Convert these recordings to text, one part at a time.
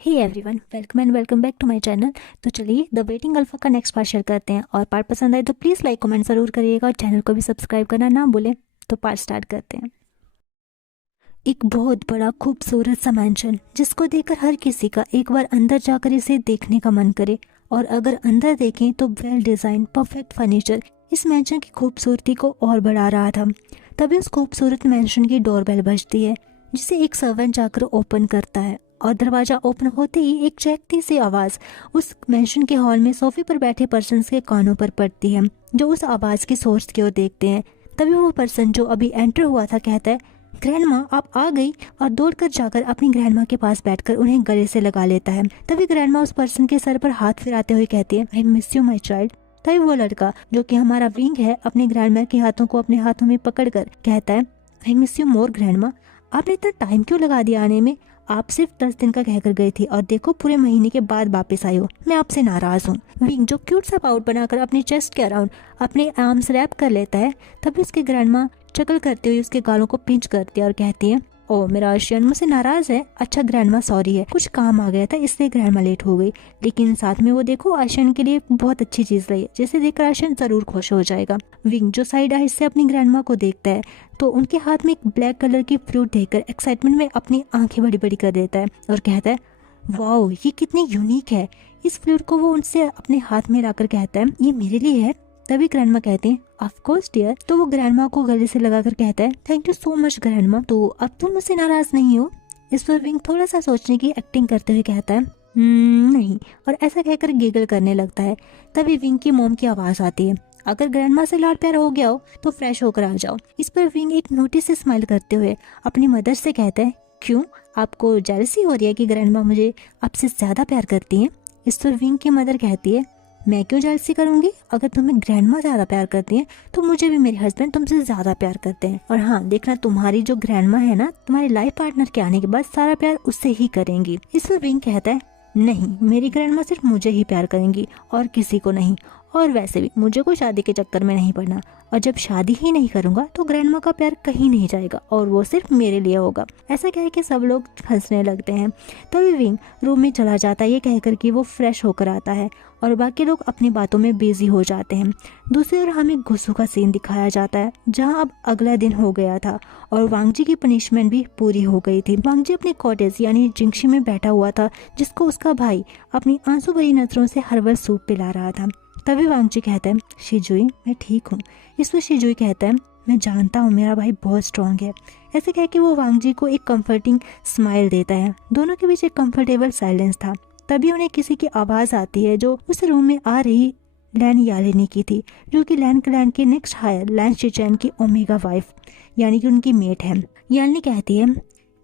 Hey everyone, welcome and welcome back to my channel. तो चलिए the waiting alpha का next part share करते हैं और पार्ट पसंद आए तो प्लीज़ लाइक कमेंट ज़रूर करिएगा और चैनल को भी सब्सक्राइब करना ना भूलें। तो पार्ट स्टार्ट करते हैं। एक बहुत बड़ा खूबसूरत सा मैंशन जिसको देखकर हर किसी का एक बार अंदर जाकर इसे देखने का मन करे, और अगर अंदर देखें तो वेल डिज़ाइन परफेक्ट फर्नीचर इस मैंशन की खूबसूरती को और बढ़ा रहा था। तभी उस खूबसूरत मैंशन की डोरबेल बजती है, जिसे एक सर्वेंट जाकर ओपन करता है, और दरवाज़ा ओपन होते ही एक चहकती सी आवाज़ उस मैंशन के हॉल में सोफे पर बैठे पर्सन के कानों पर पड़ती है, जो उस आवाज़ की सोर्स की ओर देखते हैं। तभी वो पर्सन जो अभी एंटर हुआ था कहता है, ग्रैंडमा आप आ गई, और दौड़कर जाकर अपनी ग्रैंडमा के पास बैठकर उन्हें गले से लगा लेता है। तभी ग्रैंडमा उस पर्सन के सर पर हाथ फिराते हुए कहती है, I miss you my child. तभी वो लड़का जो कि हमारा विंग है अपनी ग्रैंडमा के हाथों को अपने हाथों में पकड़कर कहता है, I miss you more grandma. आपने इतना टाइम क्यों लगा दिया आने में? आप सिर्फ 10 दिन का कहकर गई थी और देखो पूरे महीने के बाद वापस आई हो। मैं आपसे नाराज हूँ। विंग जो क्यूट सा पाउट बनाकर अपने चेस्ट के अराउंड अपने आर्म्स रैप कर लेता है, तभी उसकी ग्रैंडमा चकल करते हुए उसके गालों को पिंच करती है और कहती है, ओ मेरा आशियन मुझसे नाराज है। अच्छा ग्रैंडमा सॉरी है, कुछ काम आ गया था इसलिए ग्रैंडमा लेट हो गई, लेकिन साथ में वो देखो आशियन के लिए बहुत अच्छी चीज लाई है, जिसे देखकर आशियन जरूर खुश हो जाएगा। विंग जो साइड आइज से अपनी ग्रैंडमा को देखता है तो उनके हाथ में एक ब्लैक कलर की फ्रूट देखकर एक्साइटमेंट में अपनी आंखें बड़ी बड़ी कर देता है और कहता है, वाओ ये कितनी यूनिक है। इस फ्रूट को वो उनसे अपने हाथ में लाकर कहता है, ये मेरे लिए है। तभी ग्रैंडमा कहते हैं, ऑफ कोर्स डियर। तो वो ग्रैंडमा को गले से लगाकर कहता है, thank you so much grandma. तो अब तुम मुझसे नाराज नहीं हो? इस पर विंग थोड़ा सा सोचने की एक्टिंग करते हुए कहता है, नहीं, और ऐसा कहकर गिगल करने लगता है। तभी विंग की मोम की आवाज आती है, अगर ग्रैंडमा से लाड प्यार हो गया हो तो फ्रेश होकर आ जाओ। इस पर विंग एक नोटिस से स्माइल करते हुए अपनी मदर से कहता है, क्यों आपको जेलसी हो रही है कि ग्रैंडमा मुझे आपसे ज्यादा प्यार करती है? इस पर विंग की मदर कहती है, मैं क्यों जेलसी करूंगी? अगर तुम्हें ग्रैंडमा ज्यादा प्यार करती है तो मुझे भी मेरे हस्बैंड तुमसे ज्यादा प्यार करते हैं। और हाँ देखना, तुम्हारी जो ग्रैंडमा है ना, तुम्हारे लाइफ पार्टनर के आने के बाद सारा प्यार उससे ही करेंगी। इस पर विंग कहता है, नहीं, मेरी ग्रैंडमा सिर्फ मुझे ही प्यार करेंगी और किसी को नहीं। और वैसे भी मुझे कोई शादी के चक्कर में नहीं पड़ना, और जब शादी ही नहीं करूंगा तो ग्रैंडमा का प्यार कहीं नहीं जाएगा और वो सिर्फ मेरे लिए होगा। ऐसा कह के सब लोग हंसने लगते हैं। तभी विंग रूम में चला जाता है, ये कहकर कि वो फ्रेश होकर आता है और बाकी लोग अपनी बातों में बिजी हो जाते हैं। दूसरी ओर हमें गुस्सू का सीन दिखाया जाता है, जहां अब अगला दिन हो गया था और वांगजी की पनिशमेंट भी पूरी हो गई थी। वांगजी अपने कॉटेज यानी जिंगशी में बैठा हुआ था, जिसको उसका भाई अपनी आंसू भरी नजरों से हर्बल सूप पिला रहा था। तभी वांगजी कहता है, शिजुई मैं ठीक हूँ। इस पर शिजुई कहता है, मैं जानता हूँ मेरा भाई बहुत स्ट्रांग है। ऐसे कह के वो वांगजी को एक कंफर्टिंग स्माइल देता है। दोनों के बीच एक कंफर्टेबल साइलेंस था। तभी उन्हें किसी की आवाज आती है, जो उस रूम में आ रही लैन यालेनी की थी, जो कि लैन क्लैन के नेक्स्ट हायर लैन शिचैन की ओमेगा वाइफ यानी कि उनकी मेट है। यालेनी कहती है,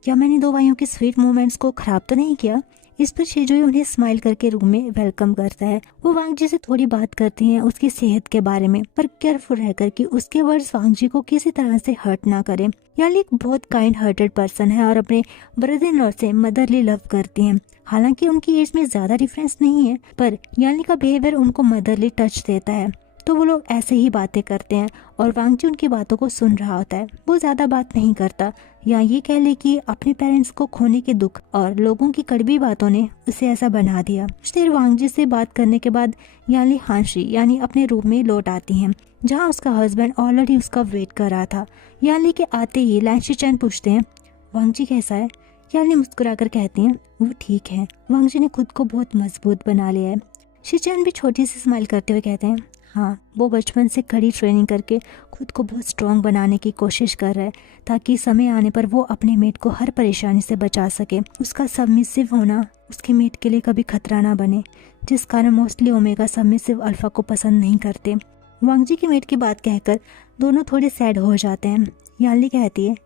क्या मैंने दो भाइयों के स्वीट मोमेंट्स को खराब तो नहीं किया? इस पर शिजुई उन्हें स्माइल करके रूम में वेलकम करता है। वो वांगजी से थोड़ी बात करती हैं उसकी सेहत के बारे में, पर केयरफुल रहकर कि उसके वर्ड्स वांगजी को किसी तरह से हर्ट ना करें। यानी एक बहुत काइंड हार्टेड पर्सन है और अपने ब्रदर इन लॉ से मदरली लव करती हैं। हालांकि उनकी एज में ज्यादा डिफरेंस नहीं है, पर यानी का बिहेवियर उनको मदरली टच देता है। तो वो लोग ऐसे ही बातें करते हैं और वांगजी उनकी बातों को सुन रहा होता है। वो ज्यादा बात नहीं करता, या ये कह ले कि अपने पेरेंट्स को खोने के दुख और लोगों की कड़वी बातों ने उसे ऐसा बना दिया। कुछ देर वांगजी से बात करने के बाद यानी हांशी यानी अपने रूम में लौट आती हैं, जहाँ उसका हस्बैंड ऑलरेडी उसका वेट कर रहा था। यानी के आते ही लैन शिचैन पूछते हैं, वांगजी कैसा है? यानी मुस्कुराकर कहती हैं, वो ठीक है। वांगजी ने खुद को बहुत मजबूत बना लिया है। शिचैन भी छोटी सी स्माइल करते हुए कहते हैं, हाँ वो बचपन से कड़ी ट्रेनिंग करके खुद को बहुत स्ट्रांग बनाने की कोशिश कर रहा है, ताकि समय आने पर वो अपने मेट को हर परेशानी से बचा सके। उसका सबमिसिव होना उसके मेट के लिए कभी खतरा ना बने, जिस कारण मोस्टली ओमेगा सबमिसिव अल्फा को पसंद नहीं करते। वांगजी की मेट की बात कहकर दोनों थोड़े सैड हो जाते हैं। याली कहती है,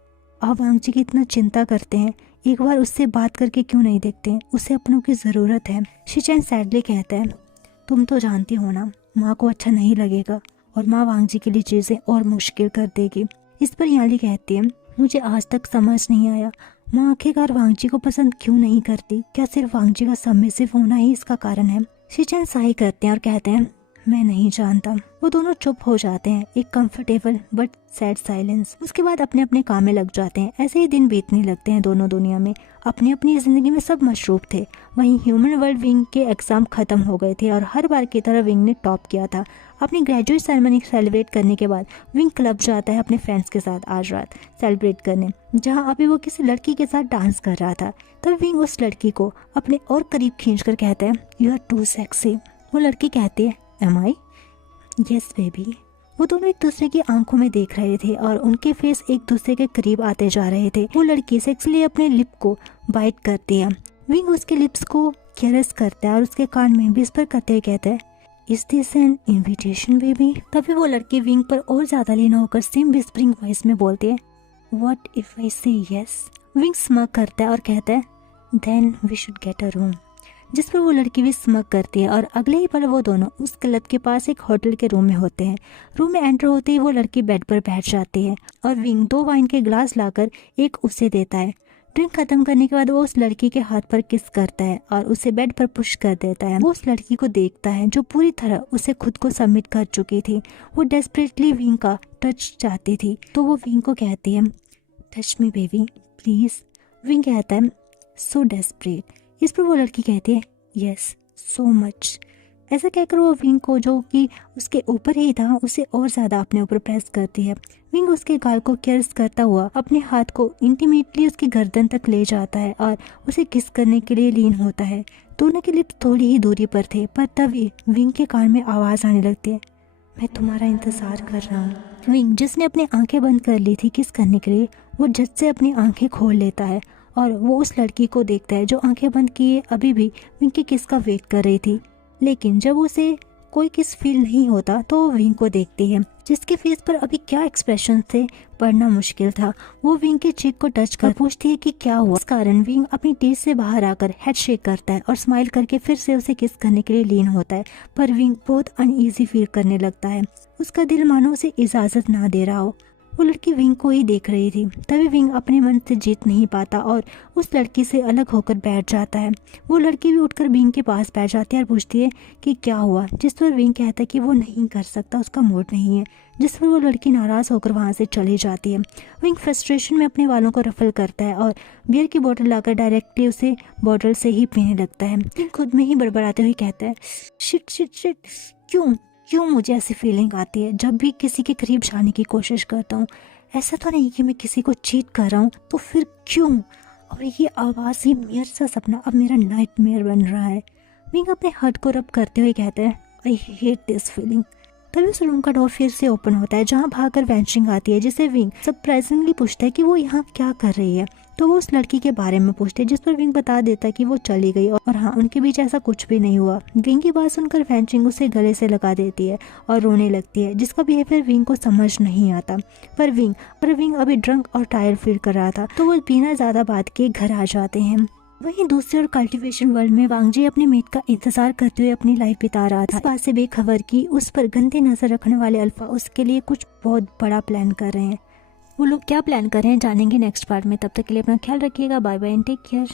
आप वांगजी की इतना चिंता करते हैं, एक बार उससे बात करके क्यों नहीं देखते? उसे अपनों की जरूरत है। शिचैन सैडली कहता है, तुम तो जानती हो ना, माँ को अच्छा नहीं लगेगा और माँ वांगजी के लिए चीजें और मुश्किल कर देगी। इस पर याली कहती है, मुझे आज तक समझ नहीं आया माँ आखिरकार वांगजी को पसंद क्यों नहीं करती? क्या सिर्फ वांगजी का सबमिसिव होना ही इसका कारण है? शिचैन साई करते हैं और कहते हैं, मैं नहीं जानता। वो दोनों चुप हो जाते हैं, एक कंफर्टेबल बट सैड साइलेंस। उसके बाद अपने अपने काम में लग जाते हैं। ऐसे ही दिन बीतने लगते हैं। दोनों दुनिया में अपनी अपनी जिंदगी में सब मशरूफ थे। वहीं ह्यूमन वर्ल्ड विंग के एग्जाम खत्म हो गए थे और हर बार की तरह विंग ने टॉप किया था। अपनी ग्रेजुएट सेरेमनी सेलिब्रेट करने के बाद विंग क्लब जाता है अपने फ्रेंड्स के साथ आज रात सेलिब्रेट करने, जहाँ अभी वो किसी लड़की के साथ डांस कर रहा था। तब विंग उस लड़की को अपने और करीब खींच कर कहता है, यू आर टू सेक्सी। वो लड़की कहती है, एम आई? Yes baby. वो दोनों एक दूसरे की आंखों में देख रहे थे और उनके फेस एक दूसरे के करीब आते जा रहे थे। वो लड़की सेक्सली अपने लिप को बाइट करती है। विंग उसके लिप्स को कैरेस करता है और उसके कान में विस्पर करते हुए कहता है, is this an invitation baby? तभी वो लड़की विंग पर और ज्यादा लीन होकर सेम विस्परिंग वॉइस में बोलती है, व्हाट इफ आई से यस? विंग स्मक करता है और कहता है, then we should get a room. जिस पर वो लड़की भी स्मक करती है और अगले ही पल वो दोनों उस क्लब के पास एक होटल के रूम में होते हैं। रूम में एंटर होते ही वो लड़की बेड पर बैठ जाती है और विंग 2 वाइन के ग्लास लाकर एक उसे देता है। ड्रिंक खत्म करने के बाद वो उस लड़की के हाथ पर किस करता है और उसे बेड पर पुश कर देता है। वो उस लड़की को देखता है जो पूरी तरह उसे खुद को सबमिट कर चुकी थी। वो डेस्परेटली विंग का टच चाहती थी, तो वो विंग को कहती है, touch me baby please. Wing कहता है, सो डेस्परेट। इस पर वो लड़की कहती है, यस सो मच। ऐसा कहकर वो विंग को, जो कि उसके ऊपर ही था, उसे और ज़्यादा अपने ऊपर प्रेस करती है। विंग उसके गाल को किस करता हुआ अपने हाथ को इंटीमेटली उसकी गर्दन तक ले जाता है और उसे किस करने के लिए लीन होता है। दोनों के लिप्स थोड़ी ही दूरी पर थे, पर तभी विंग के कान में आवाज़ आने लगती है, मैं तुम्हारा इंतज़ार कर रहा हूँ। विंग, जिसने अपनी आंखें बंद कर ली थी किस करने के लिए, वो झट से अपनी आंखें खोल लेता है और वो उस लड़की को देखता है जो आंखें बंद किए अभी भी विंग की किस का वेट कर रही थी। लेकिन जब उसे कोई किस फील नहीं होता तो वो विंग को देखती है, जिसके फेस पर अभी क्या एक्सप्रेशन थे पढ़ना मुश्किल था। वो विंग के चीक को टच कर पूछती है कि क्या हुआ। इस कारण विंग अपनी टेज से बाहर आकर हेड शेक करता है और स्माइल करके फिर से उसे किस करने के लिए लीन होता है, पर विंग बहुत अनईजी फील करने लगता है। उसका दिल मानो उसे इजाज़त ना दे रहा हो। वो लड़की विंग को ही देख रही थी। तभी विंग अपने मन से जीत नहीं पाता और उस लड़की से अलग होकर बैठ जाता है। वो लड़की भी उठकर विंग के पास बैठ जाती है और पूछती है कि क्या हुआ, जिस पर विंग कहता है कि वो नहीं कर सकता, उसका मूड नहीं है, जिस पर वो लड़की नाराज़ होकर वहाँ से चली जाती है। विंग फ्रस्ट्रेशन में अपने वालों को रफल करता है और बियर की बोतल लाकर डायरेक्टली उसे बोतल से ही पीने लगता है। विंग खुद में ही बड़बड़ाते हुए कहता है, शिट शिट शिट, क्यों मुझे ऐसी फीलिंग आती है जब भी किसी के करीब जाने की कोशिश करता हूँ। ऐसा तो नहीं कि मैं किसी को चीट कर रहा हूँ, तो फिर क्यों? और ये आवाज़, ये मेरा सा सपना अब मेरा नाइटमेयर बन रहा है। विंग अपने हार्ट को रब करते हुए कहता है, आई हेट दिस फीलिंग। तभी उस रूम का डोर फिर से ओपन होता है, जहाँ भागकर वैंशिंग आती है, जिसे विंग सरप्राइजिंगली पूछता है कि वो यहाँ क्या कर रही है। तो वो उस लड़की के बारे में पूछते हैं, जिस पर विंग बता देता है कि वो चली गई और हाँ, उनके बीच ऐसा कुछ भी नहीं हुआ। विंग की बात सुनकर वैंशिंग उसे गले से लगा देती है और रोने लगती है, जिसका बिहेवियर विंग को समझ नहीं आता। पर विंग अभी ड्रंक और टायर्ड फील कर रहा था, तो वो बिना ज़्यादा बात के घर आ जाते हैं। वहीं दूसरी ओर कल्टीवेशन वर्ल्ड में वांगजी अपने मेट का इंतजार करते हुए अपनी लाइफ बिता रहा था। इस बात से बेखबर कि उस पर गंदे नजर रखने वाले अल्फा उसके लिए कुछ बहुत बड़ा प्लान कर रहे हैं। वो लोग क्या प्लान कर रहे हैं जानेंगे नेक्स्ट पार्ट में। तब तक के लिए अपना ख्याल रखिएगा। Bye bye and take care.